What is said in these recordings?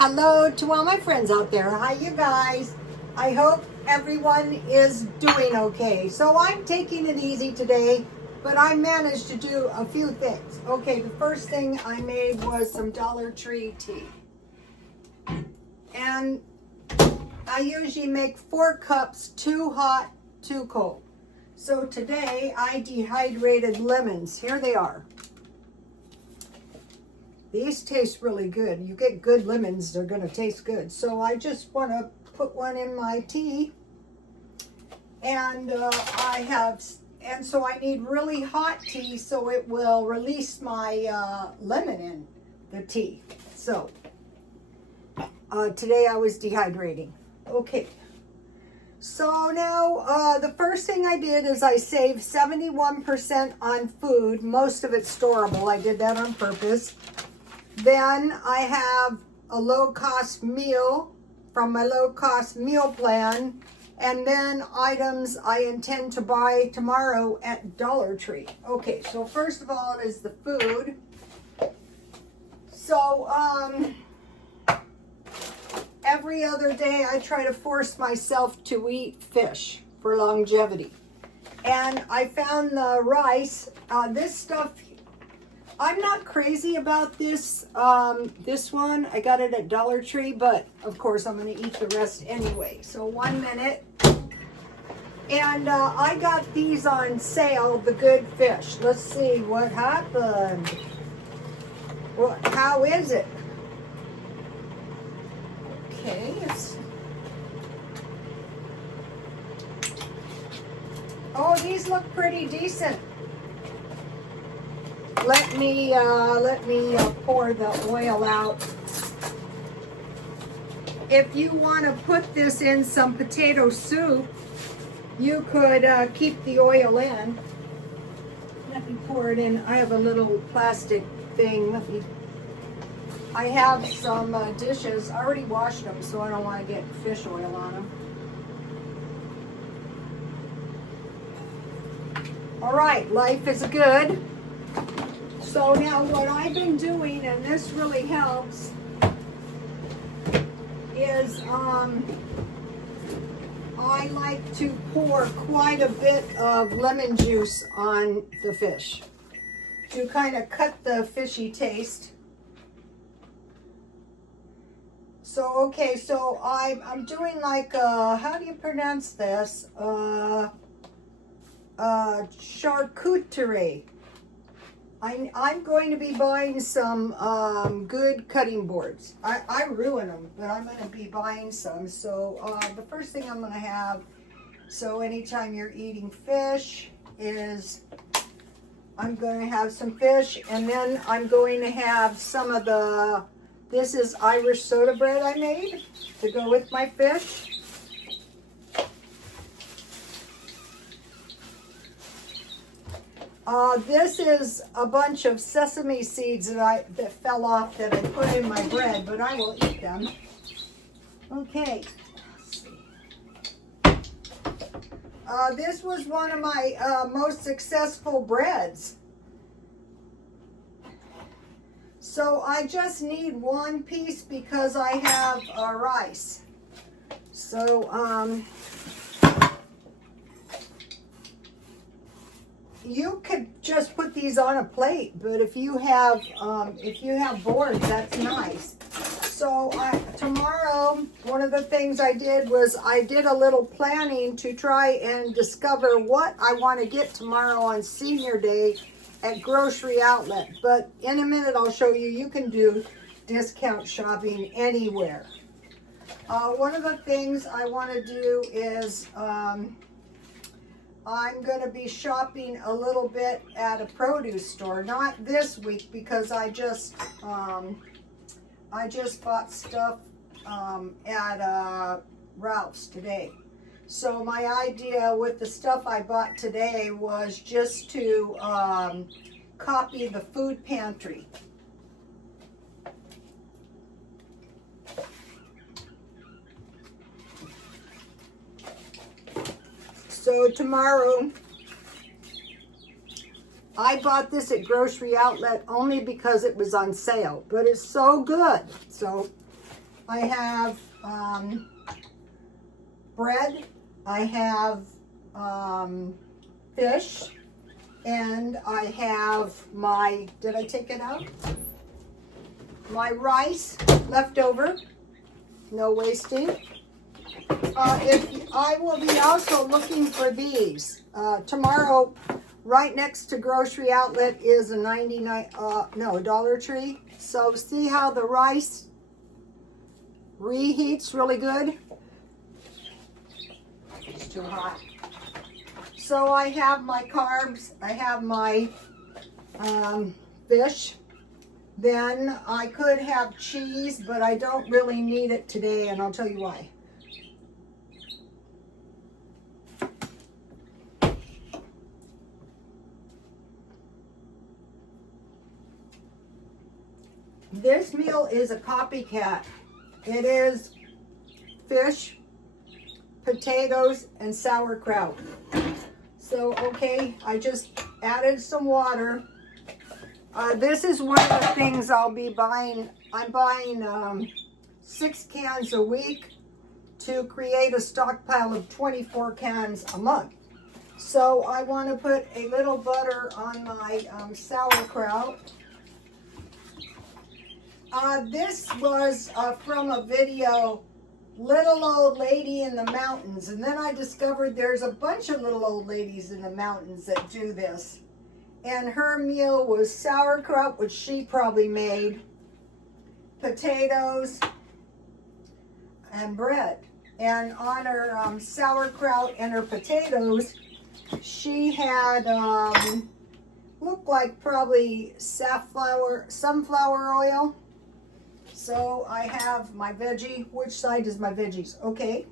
Hello to all my friends out there. Hi, you guys. I hope everyone is doing okay. So I'm taking it easy today, but I managed to do a few things. Okay, the first thing I made was some Dollar Tree tea. And I usually make 4 cups, 2 hot, 2 cold. So today I dehydrated lemons. Here they are. These taste really good. You get good lemons, they're going to taste good. So I just want to put one in my tea. And so I need really hot tea so it will release my lemon in the tea. So today I was dehydrating. Okay. So now the first thing I did is I saved 71% on food. Most of it's storable. I did that on purpose. Then I have a low-cost meal from my low-cost meal plan, and then items I intend to buy tomorrow at Dollar Tree. Okay, so first of all is the food. So every other day I try to force myself to eat fish for longevity. And I found the rice, this stuff. I'm not crazy about this one. I got it at Dollar Tree, but of course I'm going to eat the rest anyway. So 1 minute. And I got these on sale, the good fish. Let's see what happened. Well, how is it? Okay, oh, these look pretty decent. Let me pour the oil out. If you want to put this in some potato soup, you could keep the oil in. Let me pour it in. I have a little plastic thing. I have some dishes. I already washed them, so I don't want to get fish oil on them. All right, life is good. So now what I've been doing, and this really helps, is I like to pour quite a bit of lemon juice on the fish to kind of cut the fishy taste. So, okay, so I'm doing like, how do you pronounce this? Charcuterie. I'm going to be buying some good cutting boards. I ruin them, but I'm going to be buying some. So the first thing I'm going to have, so anytime you're eating fish, is I'm going to have some fish, and then I'm going to have some of the, this is Irish soda bread I made to go with my fish. This is a bunch of sesame seeds that fell off that I put in my bread, but I will eat them. Okay. Let's see. This was one of my most successful breads. So I just need 1 piece because I have rice. So you could just put these on a plate, but if you have boards, that's nice. So tomorrow, one of the things I did was I did a little planning to try and discover what I want to get tomorrow on Senior Day at Grocery Outlet. But in a minute, I'll show you, you can do discount shopping anywhere. One of the things I want to do is I'm going to be shopping a little bit at a produce store. Not this week because I just bought stuff at Ralph's today. So my idea with the stuff I bought today was just to copy the food pantry. So tomorrow, I bought this at Grocery Outlet only because it was on sale, but it's so good. So I have bread, I have fish, and I have my, did I take it out? My rice left over, no wasting. I will be also looking for these. Tomorrow, right next to Grocery Outlet is a Dollar Tree. So see how the rice reheats really good? It's too hot. So I have my carbs, I have my fish. Then I could have cheese, but I don't really need it today, and I'll tell you why. This meal is a copycat. It is fish, potatoes, and sauerkraut. So, okay, I just added some water. This is one of the things I'll be buying. I'm buying 6 cans a week to create a stockpile of 24 cans a month. So I want to put a little butter on my sauerkraut. This was from a video, Little Old Lady in the Mountains. And then I discovered there's a bunch of little old ladies in the mountains that do this. And her meal was sauerkraut, which she probably made, potatoes, and bread. And on her sauerkraut and her potatoes, she had, looked like probably sunflower oil. So I have my veggie. Which side is my veggies? Okay.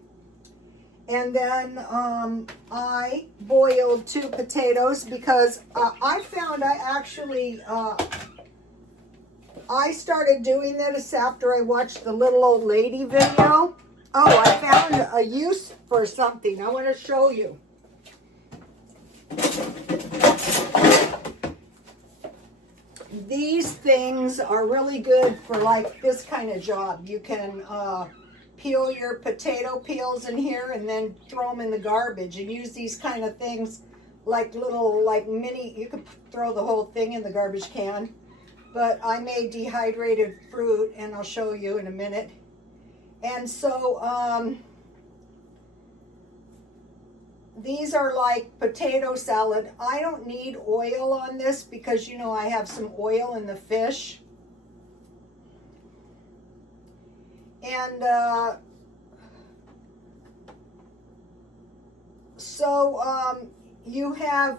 And then I boiled 2 potatoes because I found I actually, I started doing this after I watched the Little Old Lady video. Oh, I found a use for something. I want to show you. These things are really good for like this kind of job. You can peel your potato peels in here and then throw them in the garbage and use these kind of things like little mini, you could throw the whole thing in the garbage can. But I made dehydrated fruit and I'll show you in a minute. And so these are like potato salad. I don't need oil on this because, you know, I have some oil in the fish. And you have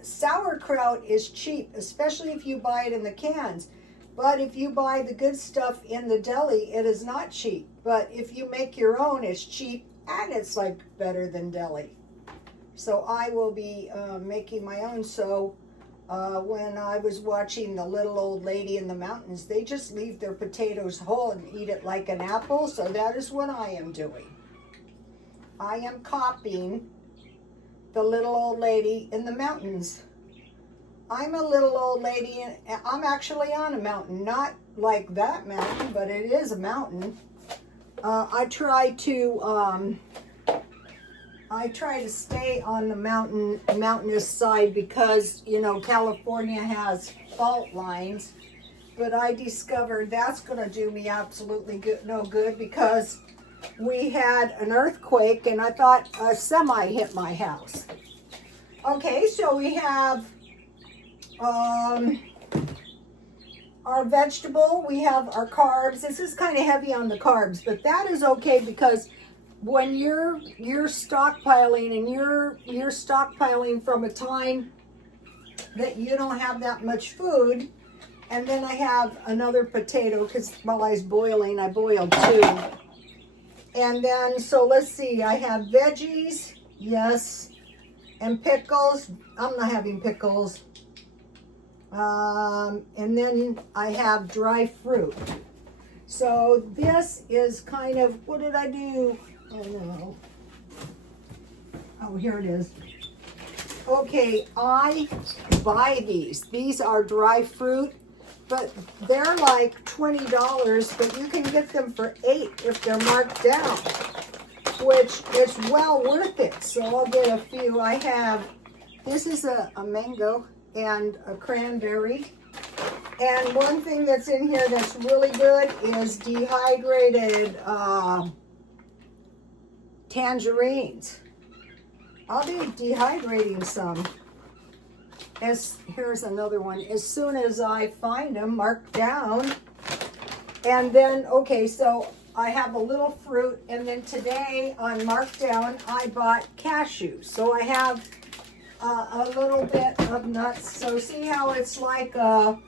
sauerkraut is cheap, especially if you buy it in the cans. But if you buy the good stuff in the deli, it is not cheap. But if you make your own, it's cheap and it's like better than deli. So I will be making my own. So when I was watching the Little Old Lady in the Mountains, they just leave their potatoes whole and eat it like an apple. So that is what I am doing. I am copying the Little Old Lady in the Mountains. I'm a little old lady, and I'm actually on a mountain. Not like that mountain, but it is a mountain. I try to stay on the mountainous side because, you know, California has fault lines. But I discovered that's going to do me absolutely no good because we had an earthquake and I thought a semi hit my house. Okay, so we have our vegetable, we have our carbs. This is kind of heavy on the carbs, but that is okay because when you're stockpiling and you're stockpiling from a time that you don't have that much food. And then I have another potato because while I was boiling, I boiled 2. And then, so let's see, I have veggies, yes, and pickles. I'm not having pickles. And then I have dry fruit. So this is kind of, what did I do? Oh no. Oh, here it is. Okay, I buy these. These are dry fruit. but they're like $20, but you can get them for $8 if they're marked down, which is well worth it. So I'll get a few. I have, this is a mango and a cranberry. And one thing that's in here that's really good is dehydrated tangerines. I'll be dehydrating some. Here's another one. As soon as I find them marked down. And then, okay, so I have a little fruit. And then today on markdown, I bought cashews. So I have a little bit of nuts. So see how it's like a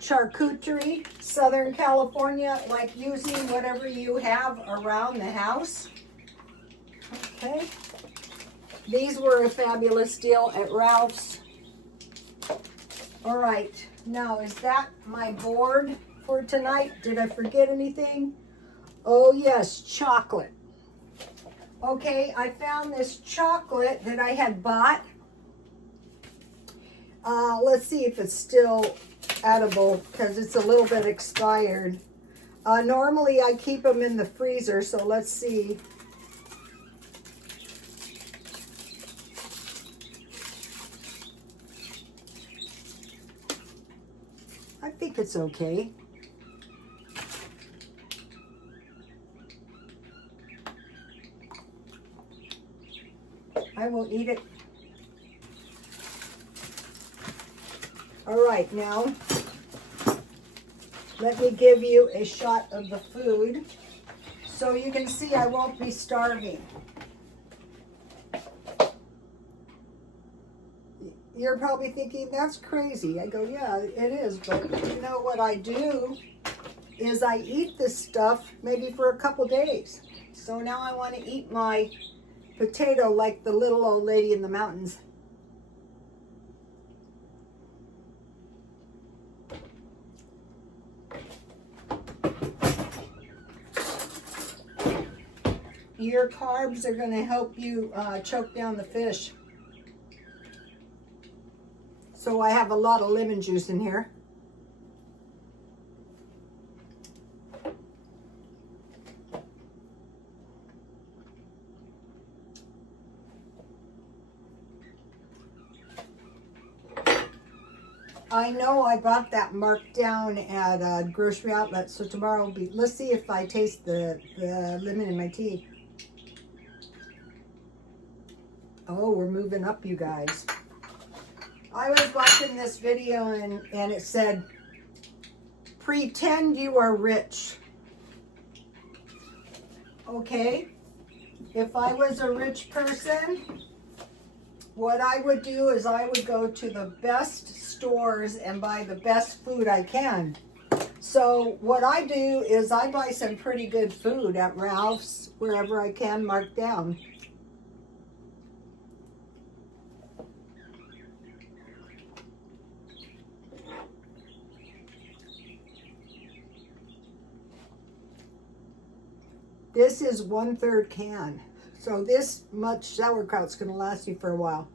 charcuterie, Southern California, like using whatever you have around the house. Okay. These were a fabulous deal at Ralph's. All right, now is that my board for tonight? Did I forget anything? Oh yes, chocolate. Okay, I found this chocolate that I had bought. Let's see if it's still edible because it's a little bit expired. Normally I keep them in the freezer, so let's see. I think it's okay. I will eat it. All right, now let me give you a shot of the food so you can see I won't be starving. You're probably thinking, that's crazy. I go, yeah, it is, but you know what I do is I eat this stuff maybe for a couple days. So now I want to eat my potato like the little old lady in the mountains. Your carbs are going to help you choke down the fish. So I have a lot of lemon juice in here. I know I bought that marked down at a grocery outlet, so tomorrow will be, let's see if I taste the lemon in my tea. Oh, we're moving up, you guys. I was watching this video and it said, pretend you are rich. Okay, if I was a rich person, what I would do is I would go to the best stores and buy the best food I can. So what I do is I buy some pretty good food at Ralph's, wherever I can, marked down. This is 1/3 can. So this much sauerkraut's going to last you for a while.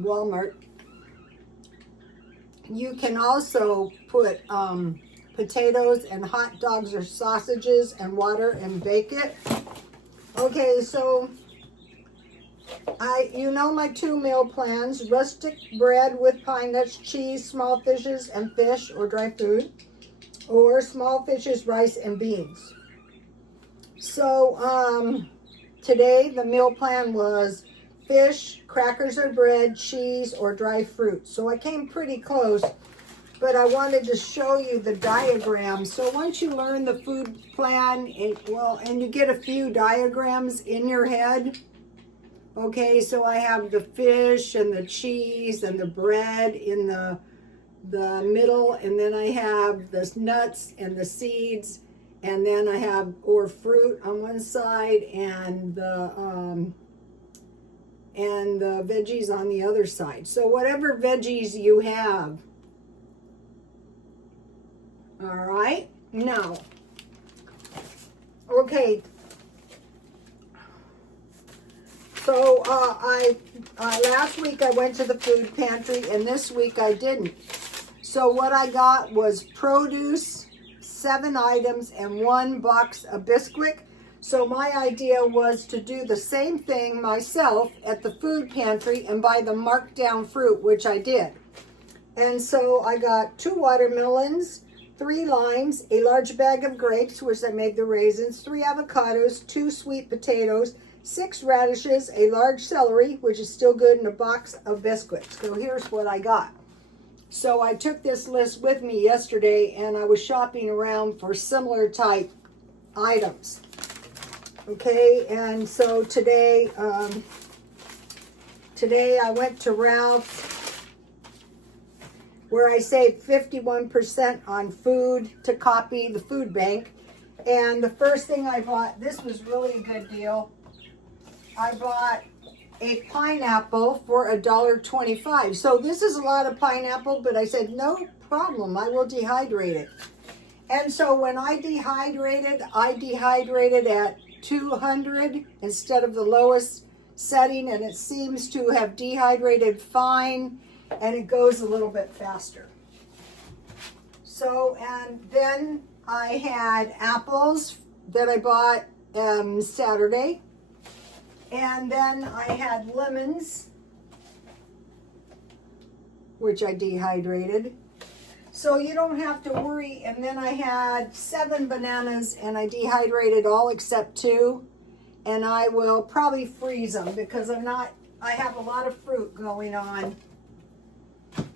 Walmart. You can also put potatoes and hot dogs or sausages and water and bake it. Okay, so you know my 2 meal plans: rustic bread with pine nuts, cheese, small fishes and fish or dry food, or small fishes, rice and beans. So today the meal plan was fish, crackers or bread, cheese or dry fruit. So I came pretty close, but I wanted to show you the diagram. So once you learn the food plan, and you get a few diagrams in your head. Okay, so I have the fish and the cheese and the bread in the middle, and then I have the nuts and the seeds, and then I have fruit on one side and the veggies on the other side. So whatever veggies you have. All right, now, okay, So last week I went to the food pantry, and this week I didn't. So what I got was produce, 7 items, and 1 box of Bisquick. So my idea was to do the same thing myself at the food pantry and buy the marked down fruit, which I did. And so I got 2 watermelons, 3 limes, a large bag of grapes, which I made the raisins, 3 avocados, 2 sweet potatoes, 6 radishes, a large celery, which is still good, and a box of biscuits. So here's what I got. So I took this list with me yesterday, and I was shopping around for similar type items. Okay, and so today I went to Ralph's, where I saved 51% on food to copy the food bank. And the first thing I bought, this was really a good deal. I bought a pineapple for $1.25. So this is a lot of pineapple, but I said, no problem, I will dehydrate it. And so when I dehydrated at 200 instead of the lowest setting, and it seems to have dehydrated fine, and it goes a little bit faster. So, and then I had apples that I bought Saturday. And then I had lemons, which I dehydrated. So you don't have to worry. And then I had 7 bananas, and I dehydrated all except 2. And I will probably freeze them because I have a lot of fruit going on.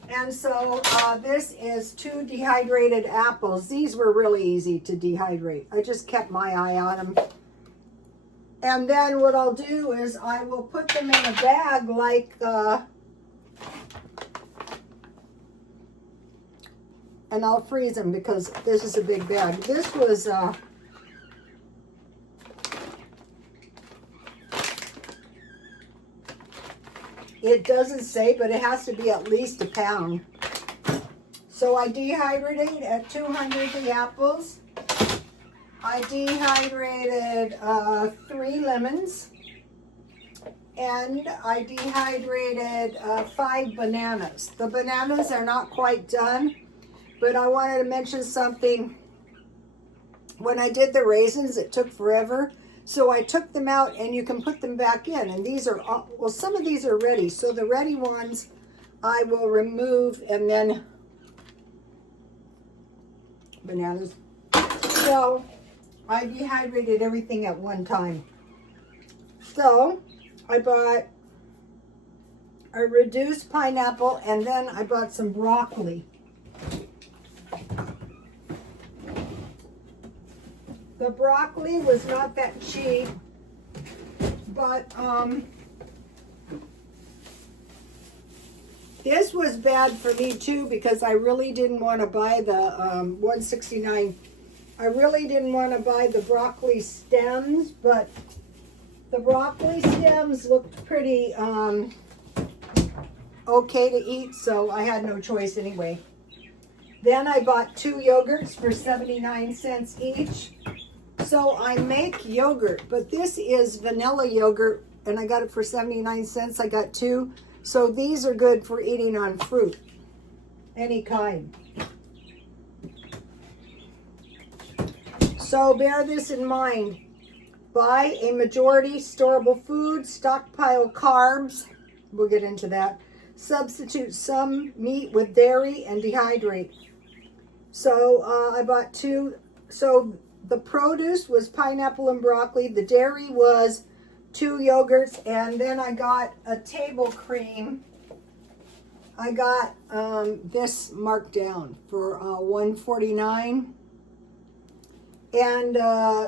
And so this is 2 dehydrated apples. These were really easy to dehydrate. I just kept my eye on them. And then what I'll do is I will put them in a bag like, and I'll freeze them because this is a big bag. This was, it doesn't say, but it has to be at least a pound. So I dehydrated at 200 the apples. I dehydrated 3 lemons, and I dehydrated 5 bananas. The bananas are not quite done, but I wanted to mention something. When I did the raisins, it took forever, so I took them out, and you can put them back in. And these are, well, some of these are ready, so the ready ones I will remove, and then bananas. So I dehydrated everything at one time. So I bought a reduced pineapple, and then I bought some broccoli. The broccoli was not that cheap, but this was bad for me too, because I really didn't want to buy the $1.69. I really didn't want to buy the broccoli stems, but the broccoli stems looked pretty okay to eat, so I had no choice anyway. Then I bought 2 yogurts for 79 cents each. So I make yogurt, but this is vanilla yogurt, and I got it for 79 cents. I got 2. So these are good for eating on fruit, any kind. So bear this in mind. Buy a majority storable food, stockpile carbs. We'll get into that. Substitute some meat with dairy and dehydrate. So I bought 2. So the produce was pineapple and broccoli. The dairy was 2 yogurts. And then I got a table cream. I got this marked down for $1.49. And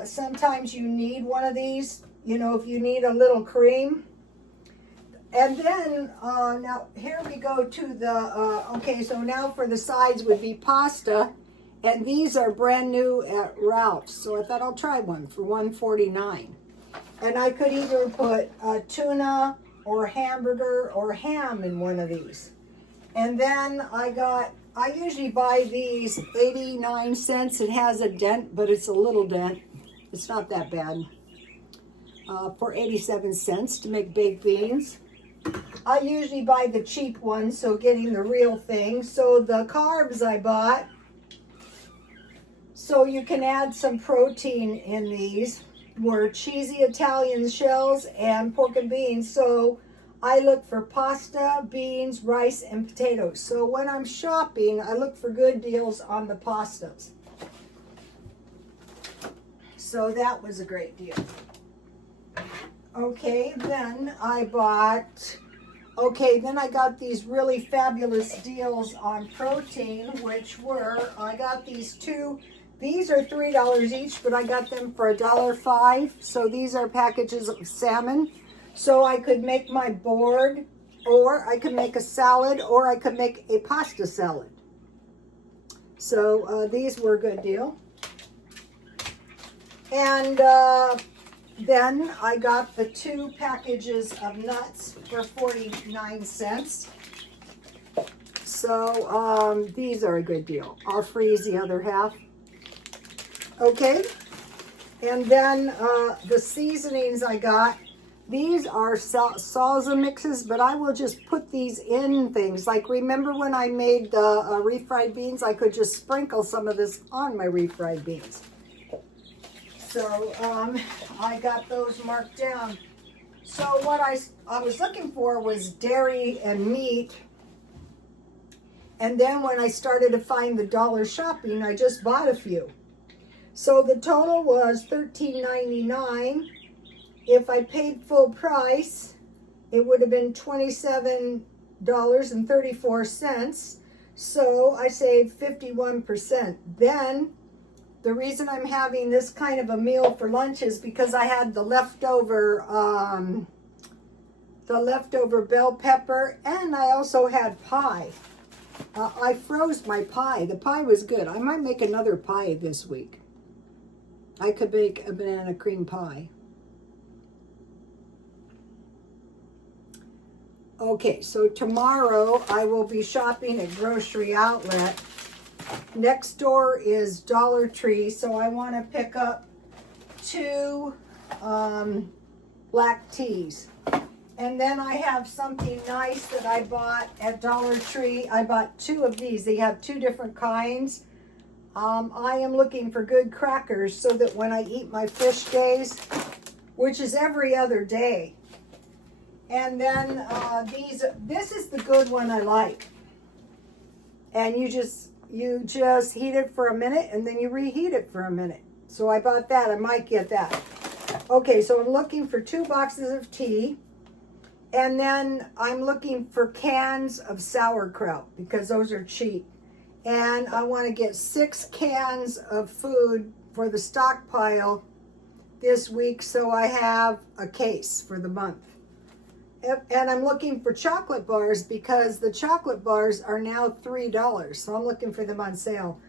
sometimes you need one of these, you know, if you need a little cream. And then, now here we go to the, okay, so now for the sides would be pasta. And these are brand new at Ralph's. So I thought I'll try one for $1.49. And I could either put tuna or hamburger or ham in one of these. And then I usually buy these 89 cents. It has a dent, but it's a little dent. It's not that bad. for 87 cents to make baked beans. I usually buy the cheap ones, so getting the real thing. So the carbs I bought, so you can add some protein in these, were cheesy Italian shells and pork and beans. So I look for pasta, beans, rice, and potatoes. So when I'm shopping, I look for good deals on the pastas. So that was a great deal. Okay, then I got these really fabulous deals on protein, which were, I got these two. These are $3 each, but I got them for $1.05. So these are packages of salmon. So I could make my board, or I could make a salad, or I could make a pasta salad. So these were a good deal. And then I got the 2 packages of nuts for 49 cents. So these are a good deal. I'll freeze the other half. Okay. And then the seasonings I got, these are salsa mixes, but I will just put these in things. Like, remember when I made the refried beans, I could just sprinkle some of this on my refried beans. So I got those marked down. So what I was looking for was dairy and meat. And then when I started to find the dollar shopping, I just bought a few. So the total was $13.99. If I paid full price, it would have been $27.34. So I saved 51%. Then the reason I'm having this kind of a meal for lunch is because I had the leftover bell pepper, and I also had pie. I froze my pie. The pie was good. I might make another pie this week. I could make a banana cream pie. Okay, so tomorrow I will be shopping at Grocery Outlet. Next door is Dollar Tree, so I want to pick up 2 black teas. And then I have something nice that I bought at Dollar Tree. I bought 2 of these. They have 2 different kinds. I am looking for good crackers so that when I eat my fish days, which is every other day. And then this is the good one I like. And you just heat it for a minute, and then you reheat it for a minute. So I bought that. I might get that. Okay, so I'm looking for 2 boxes of tea. And then I'm looking for cans of sauerkraut because those are cheap. And I want to get 6 cans of food for the stockpile this week, so I have a case for the month. And I'm looking for chocolate bars because the chocolate bars are now $3. So I'm looking for them on sale.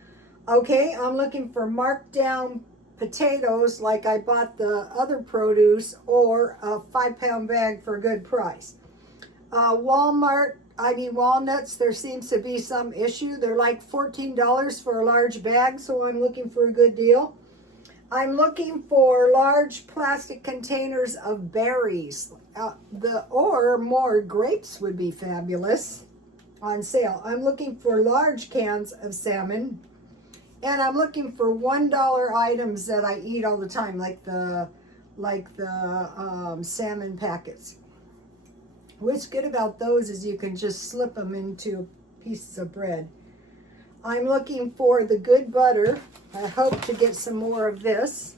Okay, I'm looking for marked down potatoes like I bought the other produce, or a 5-pound bag for a good price. Walnuts, there seems to be some issue. They're like $14 for a large bag, so I'm looking for a good deal. I'm looking for large plastic containers of berries. Or more grapes would be fabulous on sale. I'm looking for large cans of salmon. And I'm looking for $1 items that I eat all the time, like the salmon packets. What's good about those is you can just slip them into pieces of bread. I'm looking for the good butter. I hope to get some more of this.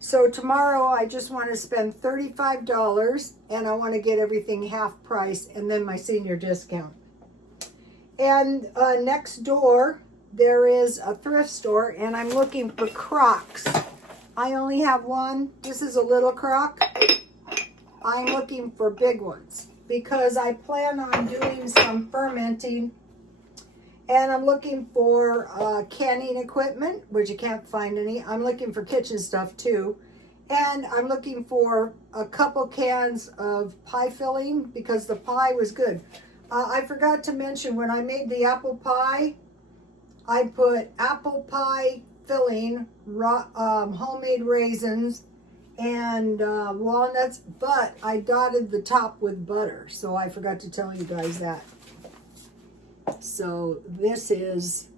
So tomorrow I just want to spend $35, and I want to get everything half price and then my senior discount. And next door there is a thrift store, and I'm looking for Crocs. I only have one. This is a little Croc. I'm looking for big ones because I plan on doing some fermenting. And I'm looking for canning equipment, which you can't find any. I'm looking for kitchen stuff too. And I'm looking for a couple cans of pie filling because the pie was good. I forgot to mention, when I made the apple pie, I put apple pie filling, homemade raisins, and walnuts, but I dotted the top with butter, so I forgot to tell you guys that. So this is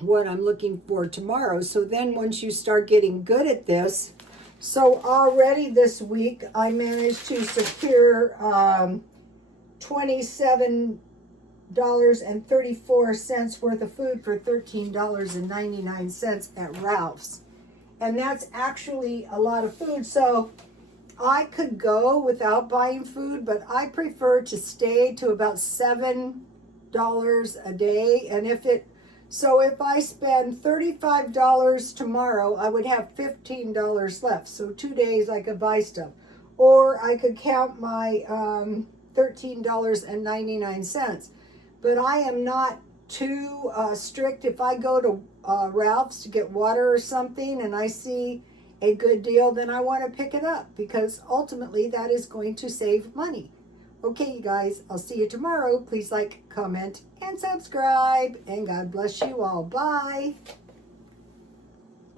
what I'm looking for tomorrow. So then once you start getting good at this, so already this week I managed to secure $27.34 worth of food for $13.99 at Ralph's. And that's actually a lot of food. So I could go without buying food, but I prefer to stay to about $7 a day. And if I spend $35 tomorrow, I would have $15 left. So 2 days I could buy stuff. Or I could count my $13.99. But I am not too strict. If I go to Ralph's to get water or something and I see a good deal, then I want to pick it up, because ultimately that is going to save money. Okay, you guys, I'll see you tomorrow. Please like, comment, and subscribe. And God bless you all. Bye.